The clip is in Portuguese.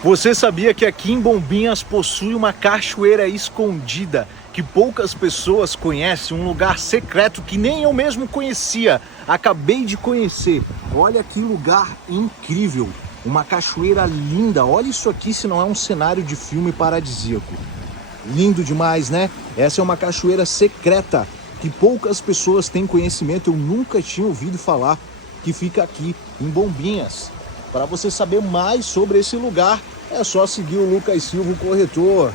Você sabia que aqui em Bombinhas possui uma cachoeira escondida que poucas pessoas conhecem, um lugar secreto que nem eu mesmo conhecia. Acabei de conhecer. Olha que lugar incrível, uma cachoeira linda. Olha isso aqui, se não é um cenário de filme paradisíaco. Lindo demais, né? Essa é uma cachoeira secreta que poucas pessoas têm conhecimento. Eu nunca tinha ouvido falar, que fica aqui em Bombinhas. Para você saber mais sobre esse lugar, é só seguir o Lucas Silva, o corretor.